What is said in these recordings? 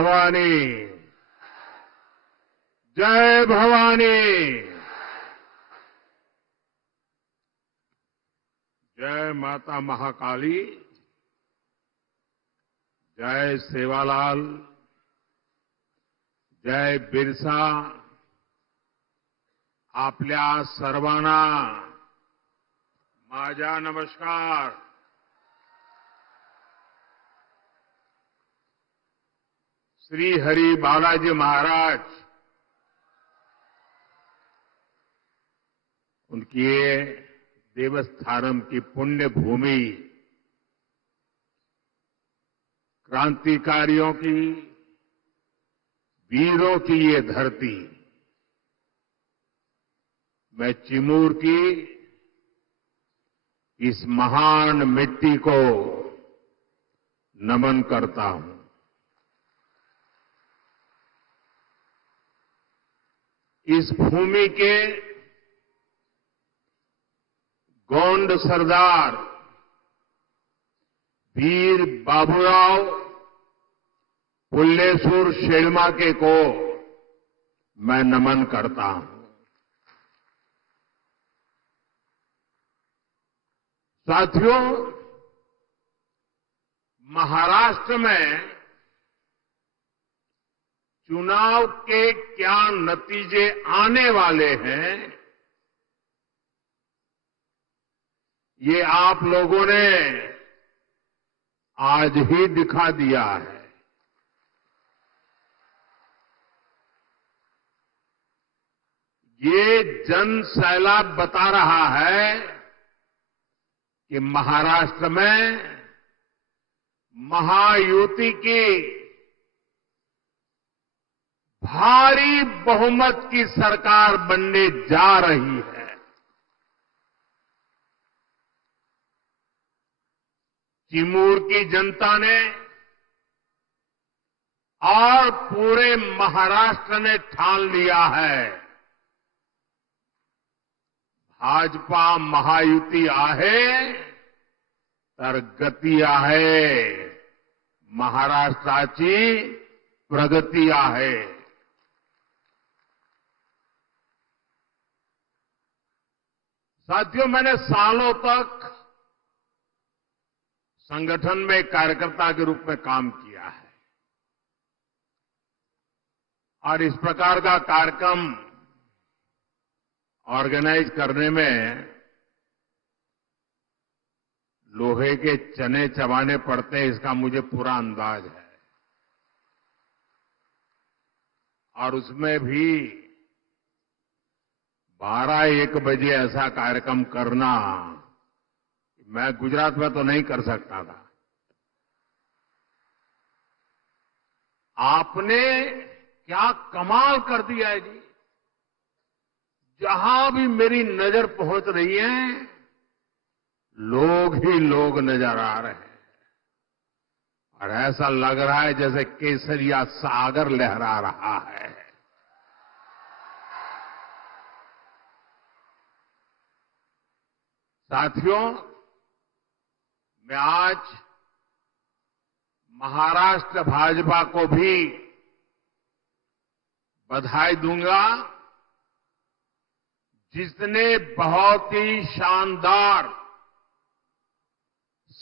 भवानी, जय भवानी, जय माता महाकाली, जय सेवालाल, जय बिरसा. आपल्या सर्वांना माझा नमस्कार. श्री हरि बालाजी महाराज उनकी ये देवस्थानम की पुण्य भूमि, क्रांतिकारियों की, वीरों की ये धरती, मैं चिमूर की इस महान मिट्टी को नमन करता हूं. इस भूमि के गोंड सरदार वीर बाबूराव पुल्लेसूर शेड़माके को मैं नमन करता हूं. साथियों, महाराष्ट्र में चुनाव के क्या नतीजे आने वाले हैं, ये आप लोगों ने आज ही दिखा दिया है. ये जन सैलाब बता रहा है कि महाराष्ट्र में महायुति की भारी बहुमत की सरकार बनने जा रही है. चिमूर की जनता ने और पूरे महाराष्ट्र ने ठान लिया है, भाजपा महायुती आहे तर गती आहे, महाराष्ट्राची प्रगती आहे. साथियों, मैंने सालों तक संगठन में कार्यकर्ता के रूप में काम किया है और इस प्रकार का कार्यक्रम ऑर्गेनाइज करने में लोहे के चने चबाने पड़ते हैं, इसका मुझे पूरा अंदाज है. और उसमें भी 12-1 बजे ऐसा कार्यक्रम करना, मैं गुजरात में तो नहीं कर सकता था. आपने क्या कमाल कर दिया है जी. जहां भी मेरी नजर पहुंच रही है, लोग ही लोग नजर आ रहे हैं और ऐसा लग रहा है जैसे केसरिया सागर लहरा रहा है. साथियों, मैं आज महाराष्ट्र भाजपा को भी बधाई दूंगा, जिसने बहुत ही शानदार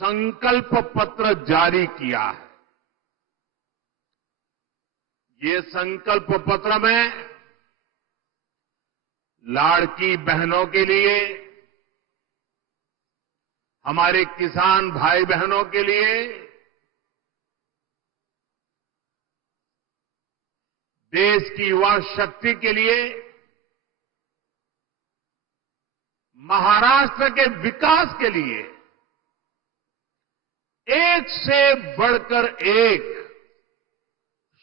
संकल्प पत्र जारी किया है. ये संकल्प पत्र में लाड़की बहनों के लिए, हमारे किसान भाई बहनों के लिए, देश की युवा शक्ति के लिए, महाराष्ट्र के विकास के लिए एक से बढ़कर एक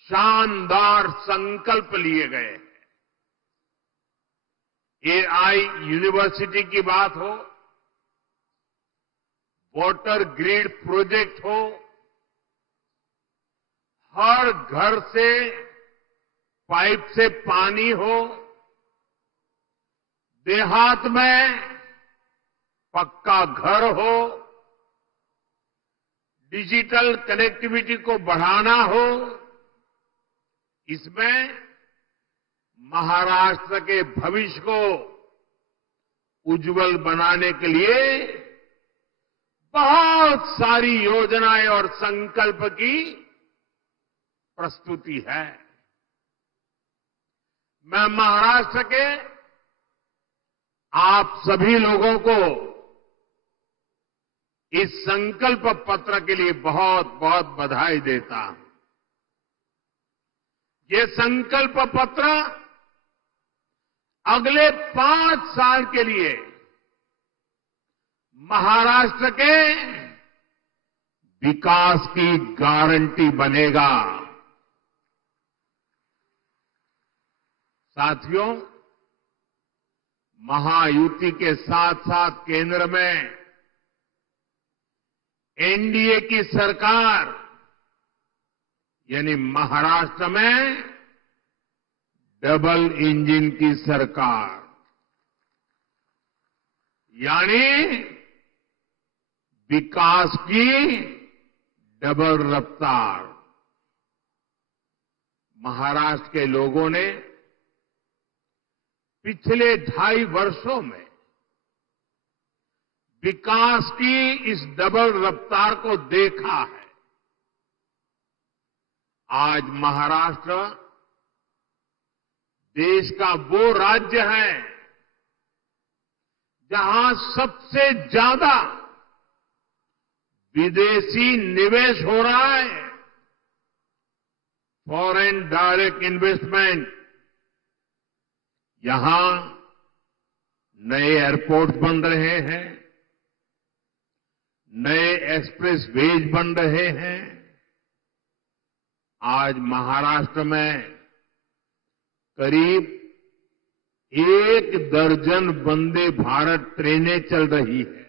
शानदार संकल्प लिए गए हैं. एआई यूनिवर्सिटी की बात हो, वाटर ग्रिड प्रोजेक्ट हो, हर घर से पाइप से पानी हो, देहात में पक्का घर हो, डिजिटल कनेक्टिविटी को बढ़ाना हो, इसमें महाराष्ट्र के भविष्य को उज्जवल बनाने के लिए बहुत सारी योजनाएं और संकल्प की प्रस्तुति है। मैं महाराष्ट्र के आप सभी लोगों को इस संकल्प पत्र के लिए बहुत बहुत बधाई देता हूं। ये संकल्प पत्र अगले 5 साल के लिए महाराष्ट्र के विकास की गारंटी बनेगा। साथियों, महायुति के साथ साथ केंद्र में एनडीए की सरकार यानी महाराष्ट्र में डबल इंजन की सरकार यानी विकास की डबल रफ्तार। महाराष्ट्र के लोगों ने पिछले 2.5 वर्षों में विकास की इस डबल रफ्तार को देखा है। आज महाराष्ट्र देश का वो राज्य है जहां सबसे ज्यादा विदेशी निवेश हो रहा है। फॉरेन डायरेक्ट इन्वेस्टमेंट, यहां नए एयरपोर्ट बन रहे हैं, नए एक्सप्रेस वेज बन रहे हैं। आज महाराष्ट्र में करीब 1 दर्जन वंदे भारत ट्रेनें चल रही है।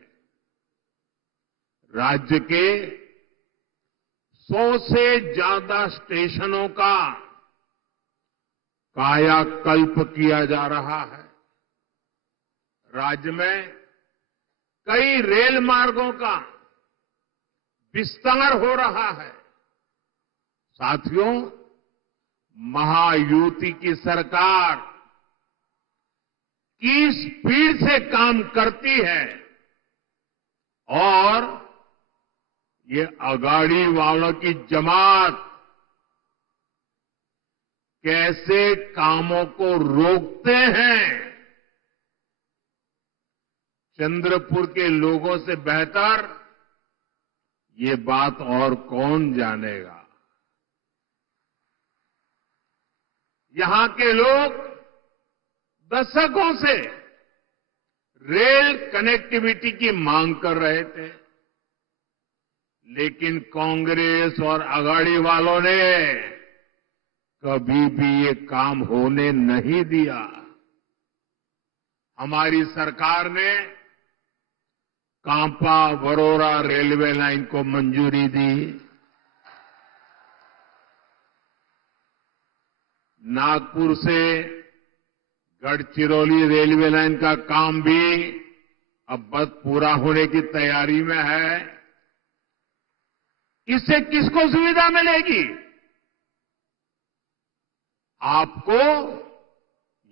राज्य के 100 से ज्यादा स्टेशनों का कायाकल्प किया जा रहा है। राज्य में कई रेल मार्गों का विस्तार हो रहा है। साथियों, महायुति की सरकार किस स्पीड से काम करती है और ये अगाड़ी वालों की जमात कैसे कामों को रोकते हैं, चंद्रपुर के लोगों से बेहतर ये बात और कौन जानेगा। यहां के लोग दशकों से रेल कनेक्टिविटी की मांग कर रहे थे, लेकिन कांग्रेस और अगाड़ी वालों ने कभी भी ये काम होने नहीं दिया। हमारी सरकार ने कांपा वरोरा रेलवे लाइन को मंजूरी दी। नागपुर से गढ़चिरौली रेलवे लाइन का काम भी अब बस पूरा होने की तैयारी में है। इससे किसको सुविधा मिलेगी? आपको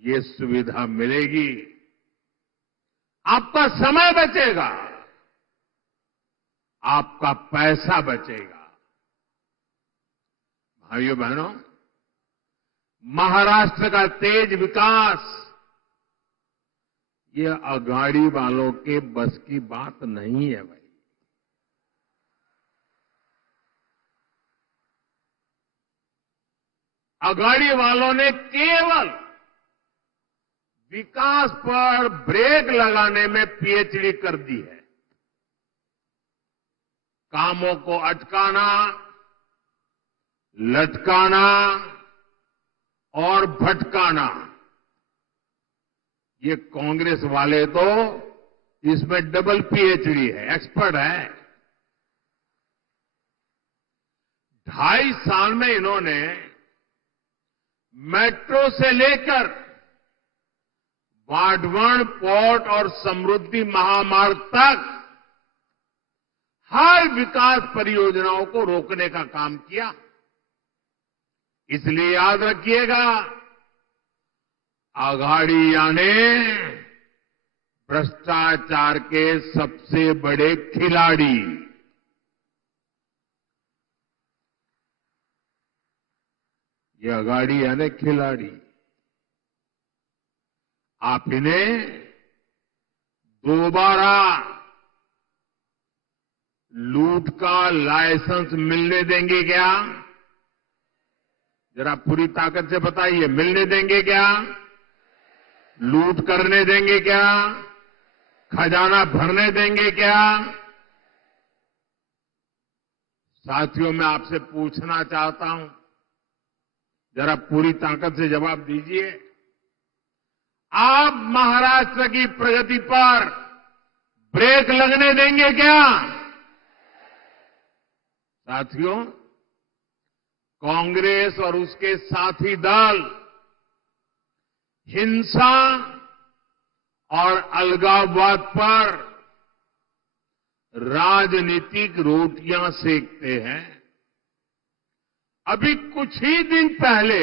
ये सुविधा मिलेगी, आपका समय बचेगा, आपका पैसा बचेगा। भाइयों बहनों, महाराष्ट्र का तेज विकास ये अगाड़ी वालों के बस की बात नहीं है भाई। अगाड़ी वालों ने केवल विकास पर ब्रेक लगाने में पीएचडी कर दी है। कामों को अटकाना, लटकाना और भटकाना, ये कांग्रेस वाले तो इसमें डबल पीएचडी है, एक्सपर्ट है। 2.5 साल में इन्होंने मेट्रो से लेकर वाढवण पोर्ट और समृद्धि महामार्ग तक हर विकास परियोजनाओं को रोकने का काम किया। इसलिए याद रखिएगा, आघाड़ी यानी भ्रष्टाचार के सबसे बड़े खिलाड़ी। ये आघाड़ी यानी खिलाड़ी। आप इन्हें दोबारा लूट का लाइसेंस मिलने देंगे क्या? जरा पूरी ताकत से बताइए, मिलने देंगे क्या? लूट करने देंगे क्या? खजाना भरने देंगे क्या? साथियों, मैं आपसे पूछना चाहता हूं, जरा पूरी ताकत से जवाब दीजिए। आप महाराष्ट्र की प्रगति पर ब्रेक लगने देंगे क्या? साथियों, कांग्रेस और उसके साथी दल हिंसा और अलगाववाद पर राजनीतिक रोटियां सेकते हैं। अभी कुछ ही दिन पहले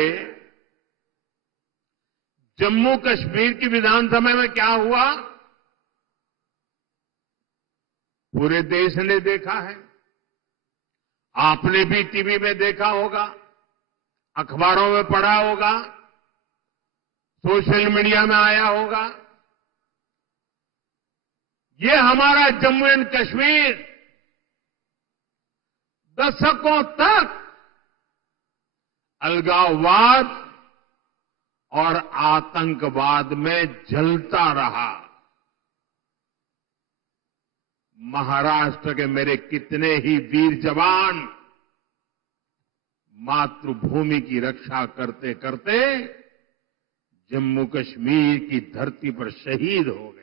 जम्मू कश्मीर की विधानसभा में क्या हुआ, पूरे देश ने देखा है। आपने भी टीवी में देखा होगा, अखबारों में पढ़ा होगा, सोशल मीडिया में आया होगा। ये हमारा जम्मू एंड कश्मीर दशकों तक अलगाववाद और आतंकवाद में जलता रहा। महाराष्ट्र के मेरे कितने ही वीर जवान मातृभूमि की रक्षा करते करते जम्मू कश्मीर की धरती पर शहीद हो गए।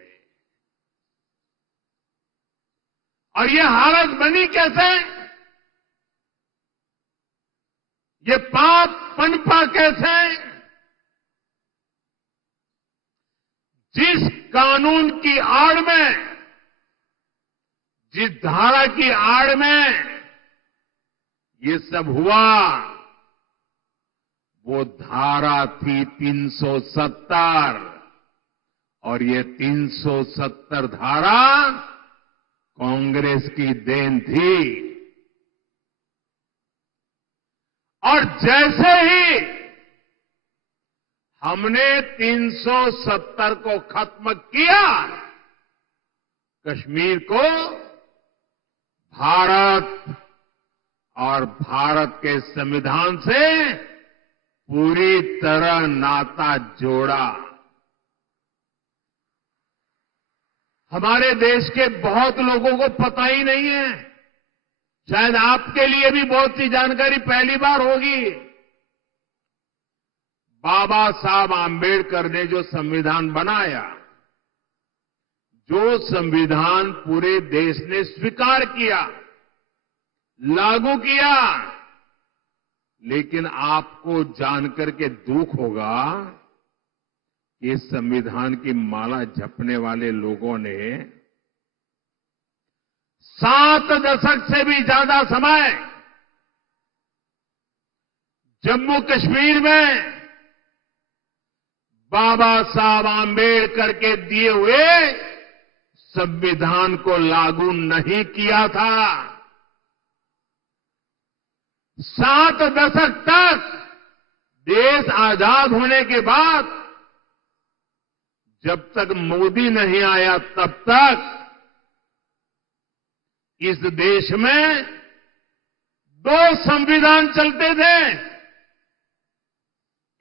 और ये हालत बनी कैसे? ये पाप पनपा कैसे? जिस कानून की आड़ में, जिस धारा की आड़ में ये सब हुआ, वो धारा थी 370, और ये 370 धारा कांग्रेस की देन थी। और जैसे ही हमने 370 को खत्म किया, कश्मीर को भारत और भारत के संविधान से पूरी तरह नाता जोड़ा। हमारे देश के बहुत लोगों को पता ही नहीं है, शायद आपके लिए भी बहुत सी जानकारी पहली बार होगी। बाबा साहब आंबेडकर ने जो संविधान बनाया, जो संविधान पूरे देश ने स्वीकार किया, लागू किया, लेकिन आपको जानकर के दुख होगा कि इस संविधान की माला जपने वाले लोगों ने 7 दशक से भी ज्यादा समय जम्मू कश्मीर में बाबा साहब आंबेडकर के दिए हुए संविधान को लागू नहीं किया था। 7 दशक तक देश आजाद होने के बाद जब तक मोदी नहीं आया, तब तक इस देश में 2 संविधान चलते थे।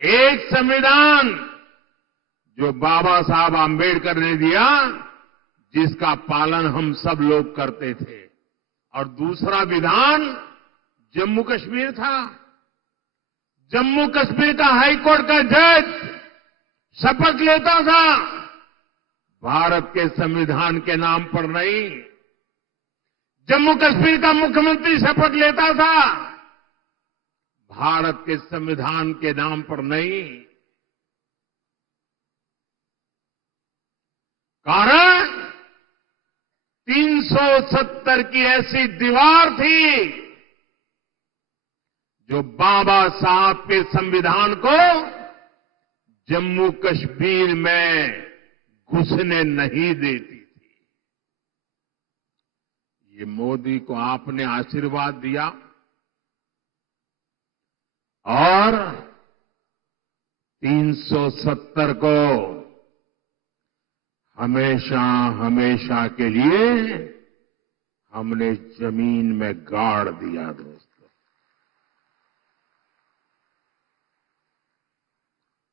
एक संविधान जो बाबा साहब आंबेडकर ने दिया, जिसका पालन हम सब लोग करते थे, और दूसरा विधान जम्मू कश्मीर था। जम्मू कश्मीर का हाईकोर्ट का जज शपथ लेता था, भारत के संविधान के नाम पर नहीं। जम्मू कश्मीर का मुख्यमंत्री शपथ लेता था, भारत के संविधान के नाम पर नहीं। कारण 370 की ऐसी दीवार थी जो बाबा साहब के संविधान को जम्मू कश्मीर में घुसने नहीं देती थी। ये मोदी को आपने आशीर्वाद दिया और 370 को हमेशा हमेशा के लिए हमने जमीन में गाड़ दिया दोस्तों।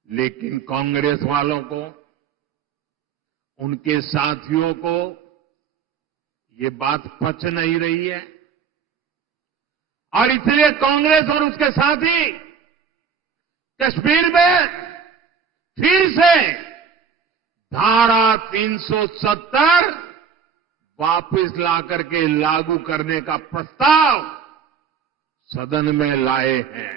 लेकिन कांग्रेस वालों को, उनके साथियों को ये बात पच नहीं रही है और इसलिए कांग्रेस और उसके साथी कश्मीर में फिर से धारा 370 वापस लाकर के लागू करने का प्रस्ताव सदन में लाए हैं,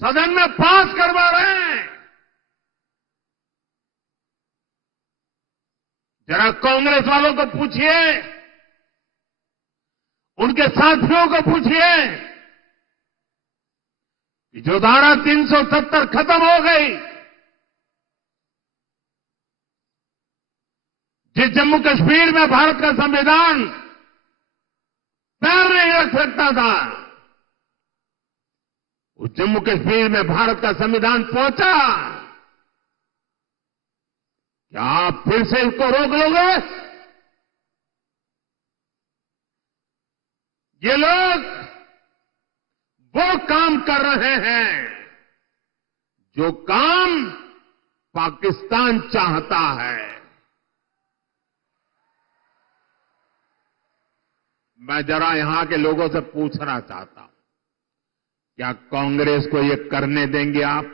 सदन में पास करवा रहे हैं। जरा कांग्रेस वालों को पूछिए, उनके साथियों को पूछिए कि जो धारा 370 खत्म हो गई, जिस जम्मू कश्मीर में भारत का संविधान पैर नहीं रख सकता था, उस जम्मू कश्मीर में भारत का संविधान पहुंचा। क्या आप फिर से इसको रोक लोगे? ये लोग वो काम कर रहे हैं जो काम पाकिस्तान चाहता है। मैं जरा यहां के लोगों से पूछना चाहता हूं, क्या कांग्रेस को ये करने देंगे आप?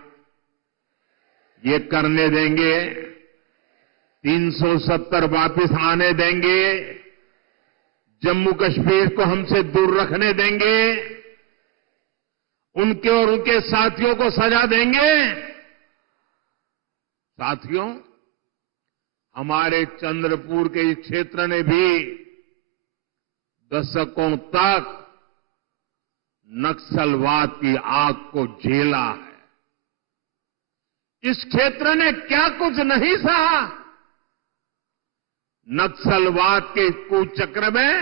ये करने देंगे? 370 वापस आने देंगे? जम्मू कश्मीर को हमसे दूर रखने देंगे? उनके और उनके साथियों को सजा देंगे? साथियों, हमारे चंद्रपुर के इस क्षेत्र ने भी दशकों तक नक्सलवाद की आग को झेला है। इस क्षेत्र ने क्या कुछ नहीं सहा। नक्सलवाद के कुचक्र में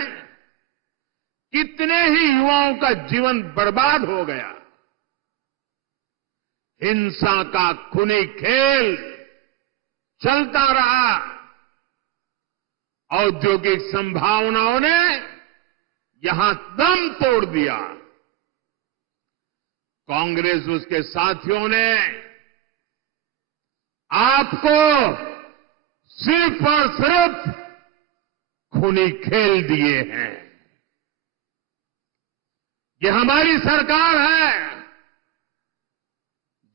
कितने ही युवाओं का जीवन बर्बाद हो गया। हिंसा का खूनी खेल चलता रहा। औद्योगिक संभावनाओं ने यहां दम तोड़ दिया। कांग्रेस उसके साथियों ने आपको सिर्फ और सिर्फ खूनी खेल दिए हैं। ये हमारी सरकार है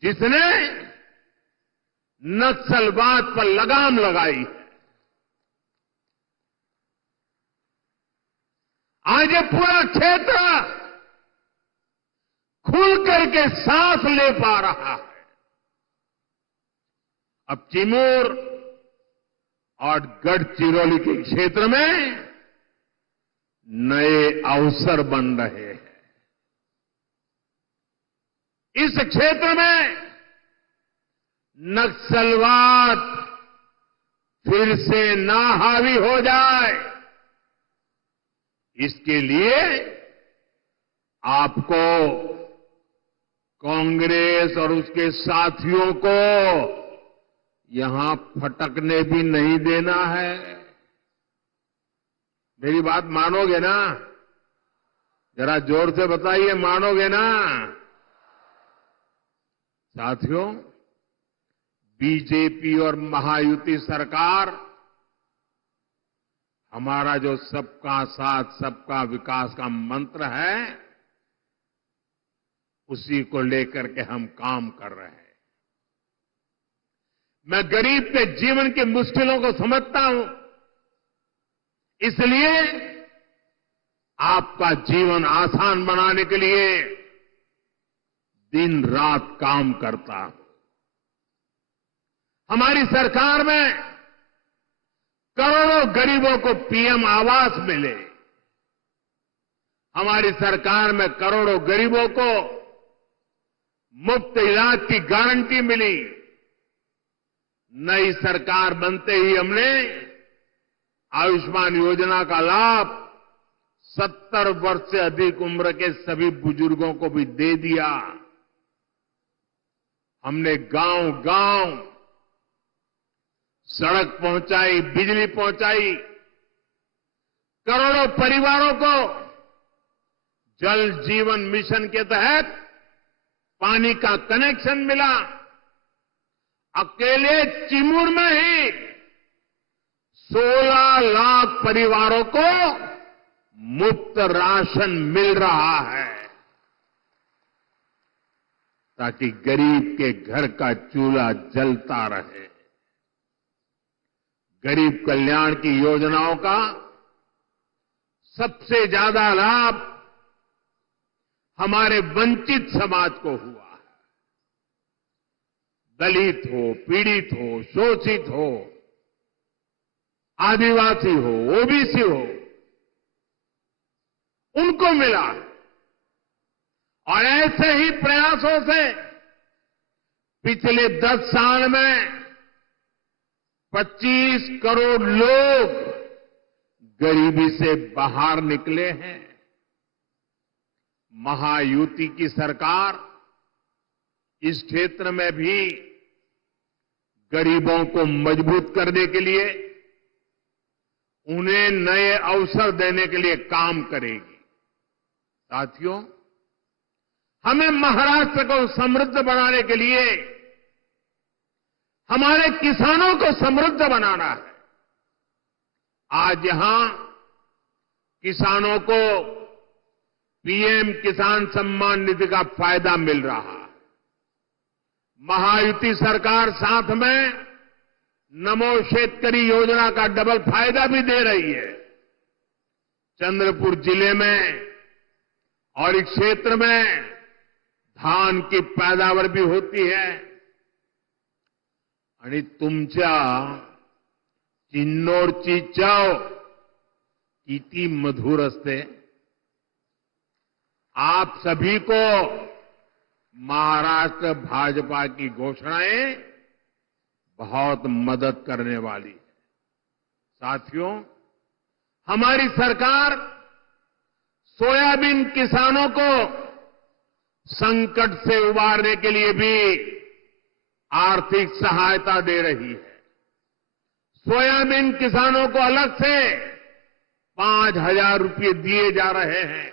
जिसने नक्सलवाद पर लगाम लगाई है। आज ये पूरा क्षेत्र खुल करके सांस ले पा रहा है। अब चिमूर और गढ़चिरौली के क्षेत्र में नए अवसर बन रहे हैं। इस क्षेत्र में नक्सलवाद फिर से ना हावी हो जाए, इसके लिए आपको कांग्रेस और उसके साथियों को यहां फटकने भी नहीं देना है। मेरी बात मानोगे ना? जरा जोर से बताइए, मानोगे ना? साथियों, बीजेपी और महायुति सरकार हमारा जो सबका साथ सबका विकास का मंत्र है, उसी को लेकर के हम काम कर रहे हैं। मैं गरीब के जीवन की मुश्किलों को समझता हूं, इसलिए आपका जीवन आसान बनाने के लिए दिन रात काम करता हूं। हमारी सरकार में करोड़ों गरीबों को पीएम आवास मिले, हमारी सरकार में करोड़ों गरीबों को मुफ्त इलाज की गारंटी मिली। नई सरकार बनते ही हमने आयुष्मान योजना का लाभ 70 वर्ष से अधिक उम्र के सभी बुजुर्गों को भी दे दिया। हमने गांव-गांव सड़क पहुंचाई, बिजली पहुंचाई, करोड़ों परिवारों को जल जीवन मिशन के तहत पानी का कनेक्शन मिला। अकेले चिमूर में ही 16 लाख परिवारों को मुफ्त राशन मिल रहा है, ताकि गरीब के घर का चूल्हा जलता रहे। गरीब कल्याण की योजनाओं का सबसे ज्यादा लाभ हमारे वंचित समाज को हुआ है। दलित हो, पीड़ित हो, शोषित हो, आदिवासी हो, ओबीसी हो, उनको मिला। और ऐसे ही प्रयासों से पिछले 10 साल में 25 करोड़ लोग गरीबी से बाहर निकले हैं। महायुति की सरकार इस क्षेत्र में भी गरीबों को मजबूत करने के लिए, उन्हें नए अवसर देने के लिए काम करेगी। साथियों, हमें महाराष्ट्र को समृद्ध बनाने के लिए हमारे किसानों को समृद्ध बनाना है। आज यहां किसानों को पीएम किसान सम्मान निधि का फायदा मिल रहा है। महायुति सरकार साथ में नमो शेतकरी योजना का डबल फायदा भी दे रही है। चंद्रपुर जिले में और इस क्षेत्र में धान की पैदावार भी होती है। आणि तुमच्या चिन्नोरची चव किती मधुर असते। आप सभी को महाराष्ट्र भाजपा की घोषणाएं बहुत मदद करने वाली है। साथियों, हमारी सरकार सोयाबीन किसानों को संकट से उबारने के लिए भी आर्थिक सहायता दे रही है। सोयाबीन किसानों को अलग से 5,000 रुपये दिए जा रहे हैं।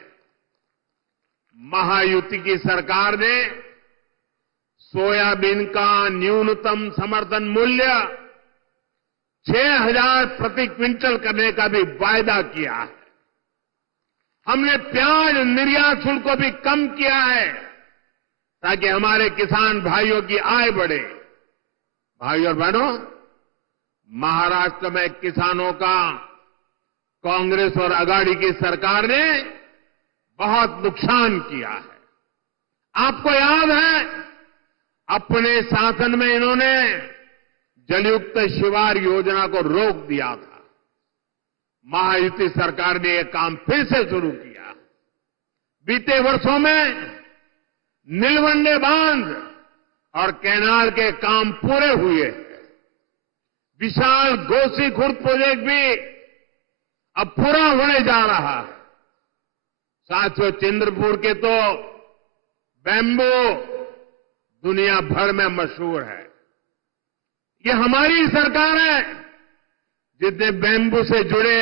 महायुति की सरकार ने सोयाबीन का न्यूनतम समर्थन मूल्य 6,000 प्रति क्विंटल करने का भी वायदा किया है। हमने प्याज निर्यात शुल्क को भी कम किया है, ताकि हमारे किसान भाइयों की आय बढ़े। भाइयों और बहनों, महाराष्ट्र में किसानों का कांग्रेस और अघाड़ी की सरकार ने बहुत नुकसान किया है। आपको याद है, अपने शासन में इन्होंने जलयुक्त शिवार योजना को रोक दिया था। महायुति सरकार ने यह काम फिर से शुरू किया। बीते वर्षों में नीलवंडे बांध और कैनाल के काम पूरे हुए। विशाल गोसीखुर्द प्रोजेक्ट भी अब पूरा होने जा रहा है। साथियों, चंद्रपुर के तो बैम्बू दुनिया भर में मशहूर है। ये हमारी सरकार है जिसने बैम्बू से जुड़े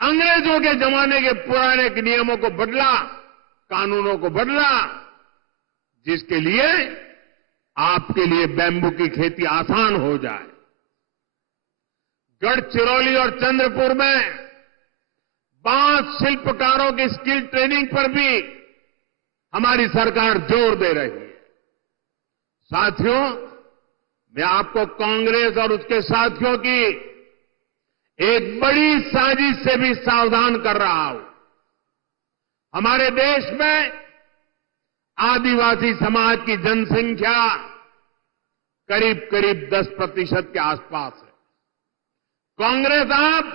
अंग्रेजों के जमाने के पुराने नियमों को बदला, कानूनों को बदला, जिसके लिए आपके लिए बैम्बू की खेती आसान हो जाए। गढ़चिरौली और चंद्रपुर में बांस शिल्पकारों की स्किल ट्रेनिंग पर भी हमारी सरकार जोर दे रही है। साथियों, मैं आपको कांग्रेस और उसके साथियों की एक बड़ी साजिश से भी सावधान कर रहा हूं। हमारे देश में आदिवासी समाज की जनसंख्या करीब करीब 10% के आसपास है। कांग्रेस अब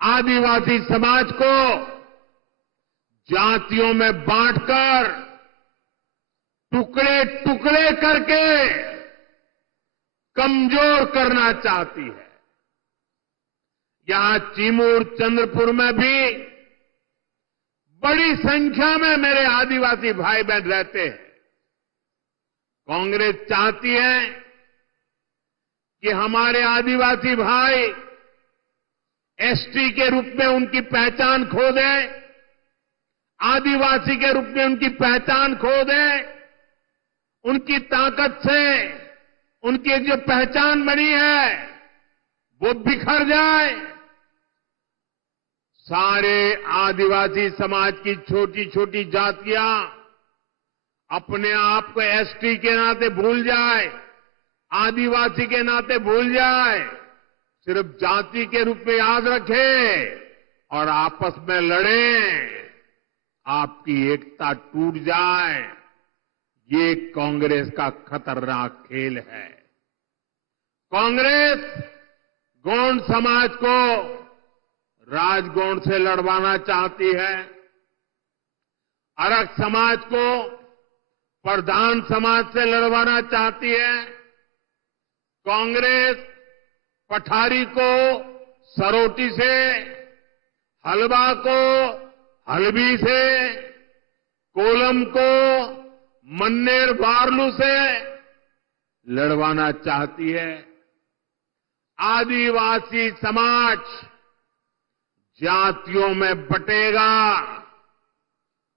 आदिवासी समाज को जातियों में बांटकर, टुकड़े टुकड़े करके कमजोर करना चाहती है। यहां चिमूर चंद्रपुर में भी बड़ी संख्या में मेरे आदिवासी भाई बहन रहते हैं। कांग्रेस चाहती है कि हमारे आदिवासी भाई एसटी के रूप में उनकी पहचान खो दें, आदिवासी के रूप में उनकी पहचान खो दें, उनकी ताकत से उनकी एक जो पहचान बनी है वो बिखर जाए। सारे आदिवासी समाज की छोटी छोटी जातियां अपने आप को एसटी के नाते भूल जाए, आदिवासी के नाते भूल जाए, सिर्फ जाति के रूप में याद रखे और आपस में लड़ें, आपकी एकता टूट जाए। ये कांग्रेस का खतरनाक खेल है। कांग्रेस गौंड समाज को राजगौंड से लड़वाना चाहती है, अरग समाज को प्रधान समाज से लड़वाना चाहती है। कांग्रेस पठारी को सरोटी से, हलवा को हलबी से, कोलम को मन्नेर बारलू से लड़वाना चाहती है। आदिवासी समाज जातियों में बटेगा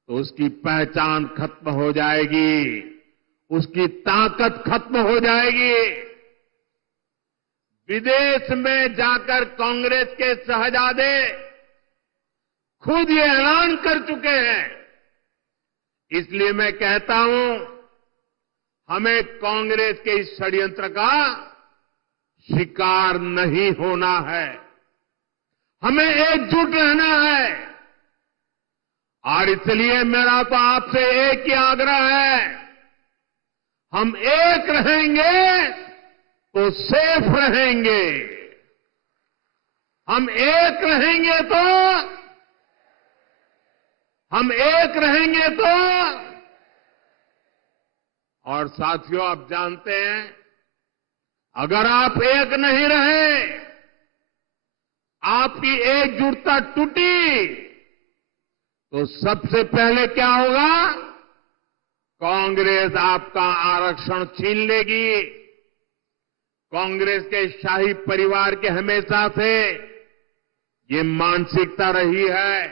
तो उसकी पहचान खत्म हो जाएगी, उसकी ताकत खत्म हो जाएगी। विदेश में जाकर कांग्रेस के शहजादे खुद ये ऐलान कर चुके हैं। इसलिए मैं कहता हूं, हमें कांग्रेस के इस षड्यंत्र का शिकार नहीं होना है, हमें एकजुट रहना है। और इसलिए मेरा तो आपसे एक ही आग्रह है, हम एक रहेंगे तो सेफ रहेंगे, हम एक रहेंगे तो और साथियों, आप जानते हैं, अगर आप एक नहीं रहे, आपकी एकजुटता टूटी, तो सबसे पहले क्या होगा? कांग्रेस आपका आरक्षण छीन लेगी। कांग्रेस के शाही परिवार के हमेशा से ये मानसिकता रही है,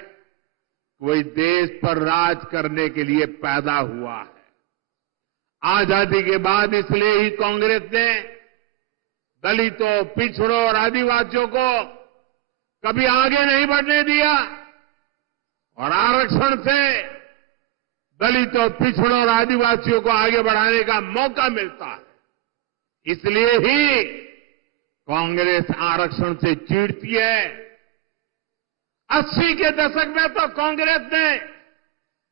कोई देश पर राज करने के लिए पैदा हुआ है। आजादी के बाद इसलिए ही कांग्रेस ने दलितों, पिछड़ों और आदिवासियों को कभी आगे नहीं बढ़ने दिया और आरक्षण से दलितों, पिछड़ों और आदिवासियों को आगे बढ़ाने का मौका मिलता है। इसलिए ही कांग्रेस आरक्षण से चिढ़ती है। 80 के दशक में तो कांग्रेस ने,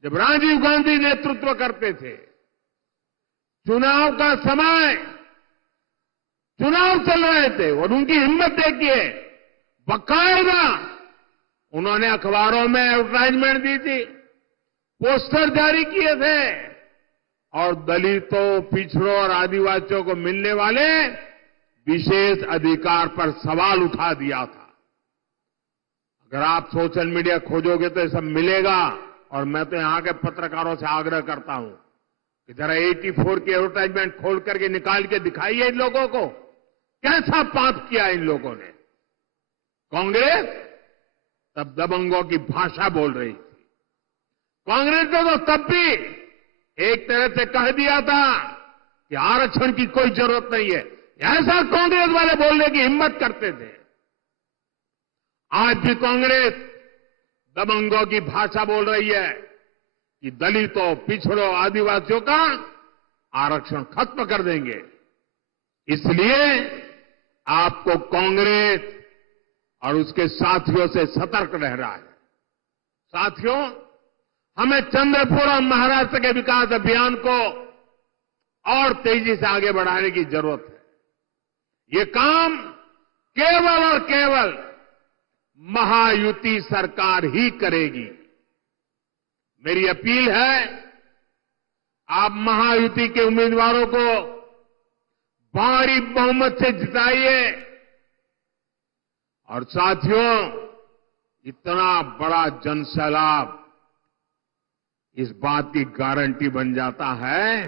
जब राजीव गांधी नेतृत्व करते थे, चुनाव का समय, चुनाव चल रहे थे और उनकी हिम्मत देखिए, बाकायदा उन्होंने अखबारों में एडवर्टाइजमेंट दी थी, पोस्टर जारी किए थे और दलितों, पिछड़ों और आदिवासियों को मिलने वाले विशेष अधिकार पर सवाल उठा दिया था। अगर आप सोशल मीडिया खोजोगे तो ये सब मिलेगा। और मैं तो यहां के पत्रकारों से आग्रह करता हूं कि जरा 84 की एडवर्टाइजमेंट खोल करके निकाल के दिखाइए इन लोगों को, कैसा पाप किया इन लोगों ने। कांग्रेस तब दबंगों की भाषा बोल रही थी। कांग्रेस ने तो तब भी एक तरह से कह दिया था कि आरक्षण की कोई जरूरत नहीं है, ऐसा कांग्रेस वाले बोलने की हिम्मत करते थे। आज भी कांग्रेस दबंगों की भाषा बोल रही है कि दलितों, पिछड़ों, आदिवासियों का आरक्षण खत्म कर देंगे। इसलिए आपको कांग्रेस और उसके साथियों से सतर्क रहना है। साथियों, हमें चंद्रपुर और महाराष्ट्र के विकास अभियान को और तेजी से आगे बढ़ाने की जरूरत है। ये काम केवल और केवल महायुति सरकार ही करेगी। मेरी अपील है, आप महायुति के उम्मीदवारों को भारी बहुमत से जिताइए। और साथियों, इतना बड़ा जनसैलाब इस बात की गारंटी बन जाता है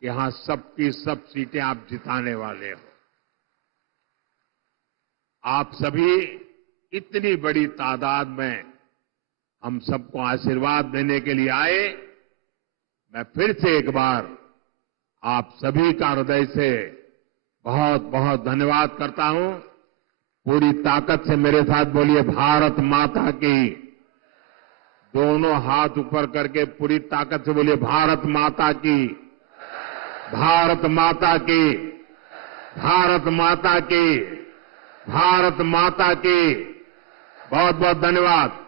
कि यहां सबकी सब सीटें आप जिताने वाले हो। आप सभी इतनी बड़ी तादाद में हम सबको आशीर्वाद देने के लिए आए। मैं फिर से एक बार आप सभी का हृदय से बहुत बहुत धन्यवाद करता हूं। पूरी ताकत से मेरे साथ बोलिए, भारत माता की। दोनों हाथ ऊपर करके पूरी ताकत से बोलिए, भारत माता की, भारत माता की, भारत माता की, भारत माता की। बहुत बहुत धन्यवाद।